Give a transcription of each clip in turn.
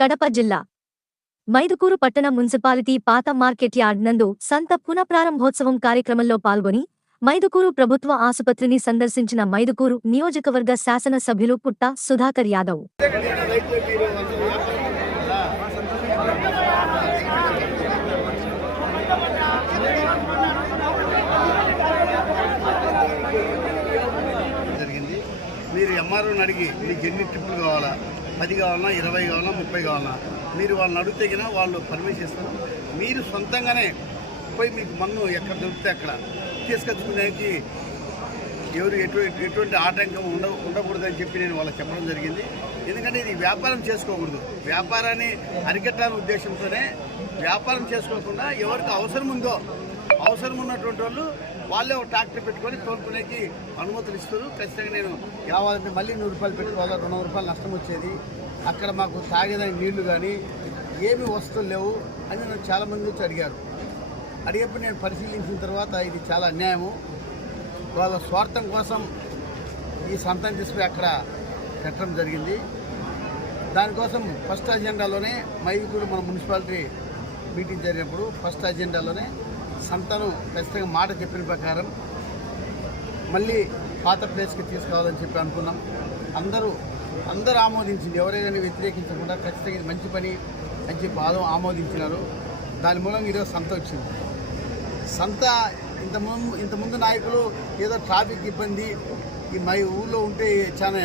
కడప జిల్లా మైదుకూరు పట్టణ మున్సిపాలిటీ పాత మార్కెట్ యార్డ్ నందు సంత పునఃప్రారంభోత్సవం కార్యక్రమంలో పాల్గొని మైదుకూరు ప్రభుత్వ ఆసుపత్రిని సందర్శించిన మైదుకూరు నియోజకవర్గ శాసన సభ్యులు పుట్ట సుధాకర్ యాదవ్. మీరు ఎంఆర్ఓని అడిగి మీకు ఎన్ని ట్రిప్పులు కావాలా, 10 కావాలన్నా, 20 కావాలన్నా, 30 కావాలన్నా మీరు వాళ్ళని అడిగితేగినా వాళ్ళు పర్మిషన్ ఇస్తారు. మీరు సొంతంగానే పోయి మీకు మందు ఎక్కడ దొరికితే అక్కడ తీసుకొచ్చుకునేకి ఎవరు ఎటువంటి ఆటంకం ఉండకూడదని చెప్పి నేను వాళ్ళకి చెప్పడం జరిగింది. ఎందుకంటే ఇది వ్యాపారం చేసుకోకూడదు. వ్యాపారాన్ని అరికట్టాలనే ఉద్దేశంతోనే వ్యాపారం చేసుకోకుండా ఎవరికి అవసరం ఉందో అవసరం ఉన్నటువంటి వాళ్ళే ఒక ట్రాక్టర్ పెట్టుకొని తోలుకునేకి అనుమతులు ఇస్తారు. ఖచ్చితంగా నేను కావాలంటే మళ్ళీ 100 రూపాయలు పెట్టుకోవాలా, 200 రూపాయలు నష్టం వచ్చేది. అక్కడ మాకు తాగేదానికి నీళ్లు కానీ ఏమి వస్తువులు లేవు అని నన్ను చాలామంది వచ్చి అడిగారు. అడిగేప్పుడు నేను పరిశీలించిన తర్వాత ఇది చాలా అన్యాయము. వాళ్ళ స్వార్థం కోసం ఈ సంతాన్ని తీసుకుని అక్కడ పెట్టడం జరిగింది. దానికోసం ఫస్ట్ అజెండాలోనే మైదుకూరు మన మున్సిపాలిటీ మీటింగ్ జరిగినప్పుడు ఫస్ట్ అజెండాలోనే సంతను ఖచ్చితంగా మాట చెప్పిన ప్రకారం మళ్ళీ పాత ప్లేస్కి తీసుకురావాలని చెప్పి అనుకున్నాం. అందరూ ఆమోదించింది, ఎవరైనా వ్యతిరేకించకుండా ఖచ్చితంగా ఇది మంచి పని అని చెప్పి ఆమోదించినారు. దాని మూలంగా ఈరోజు సంత వచ్చింది. సంత ఇంతకుముందు నాయకులు ఏదో ట్రాఫిక్ ఇబ్బంది ఈ ఊళ్ళో ఉంటే చాలా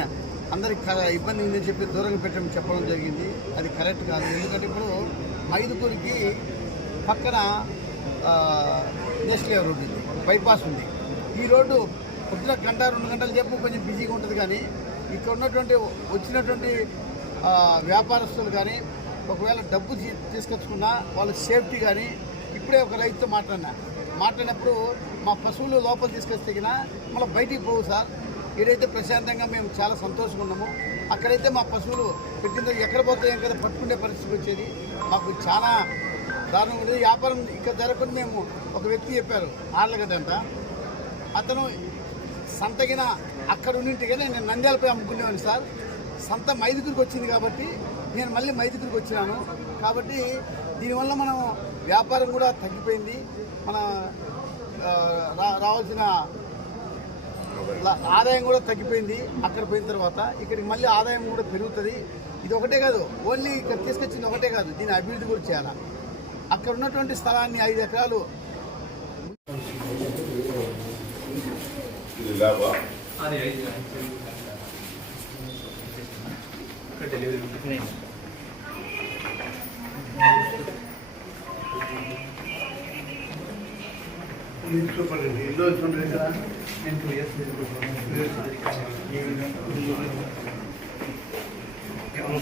అందరికి ఇబ్బంది ఉందని చెప్పి దూరంగా పెట్టమని చెప్పడం జరిగింది. అది కరెక్ట్ కాదు. ఎందుకంటే ఇప్పుడు మైదుకూరికి పక్కన నేషనల్ రోడ్డు ఉంది, బైపాస్ ఉంది. ఈ రోడ్డు పొద్దున 1-2 గంటలు చెప్పు కొంచెం బిజీగా ఉంటుంది. కానీ ఇక్కడ ఉన్నటువంటి వచ్చినటువంటి వ్యాపారస్తులు కానీ ఒకవేళ డబ్బు తీసుకొచ్చుకున్నా వాళ్ళ సేఫ్టీ కానీ ఇప్పుడే ఒక రైతుతో మాట్లాడినప్పుడు మా పశువులు లోపల తీసుకొస్తే కన్నా మళ్ళీ బయటికి పోవు సార్, ఏదైతే ప్రశాంతంగా మేము చాలా సంతోషంగా ఉన్నాము. అక్కడైతే మా పశువులు పెట్టిందో ఎక్కడ పోతాయి కదా పట్టుకునే పరిస్థితి వచ్చేది. మాకు చాలా దారుణం ఉండేది. వ్యాపారం ఇక్కడ జరగకుండా మేము ఒక వ్యక్తి చెప్పారు, ఆర్లగడ్డ అంట, అతను సంతగిన అక్కడ ఉండింటిగానే నేను నంద్యాలపై అమ్ముకునేవాడిని సార్. సంత మైదుకూరికి వచ్చింది కాబట్టి నేను మళ్ళీ మైదుకూరికి వచ్చినాను. కాబట్టి దీనివల్ల మనం వ్యాపారం కూడా తగ్గిపోయింది. మన రావాల్సిన ఆదాయం కూడా తగ్గిపోయింది. అక్కడ పోయిన తర్వాత ఇక్కడికి మళ్ళీ ఆదాయం కూడా పెరుగుతుంది. ఇది ఒకటే కాదు, ఓన్లీ ఇక్కడ తీసుకొచ్చింది ఒకటే కాదు, దీని అభివృద్ధి కూడా చేయాలి. అక్కడ ఉన్నటువంటి స్థలాన్ని 5 ఎకరాలు చూపండి. ఎన్నో చూడండి కదా, నేను 2 years కేవలం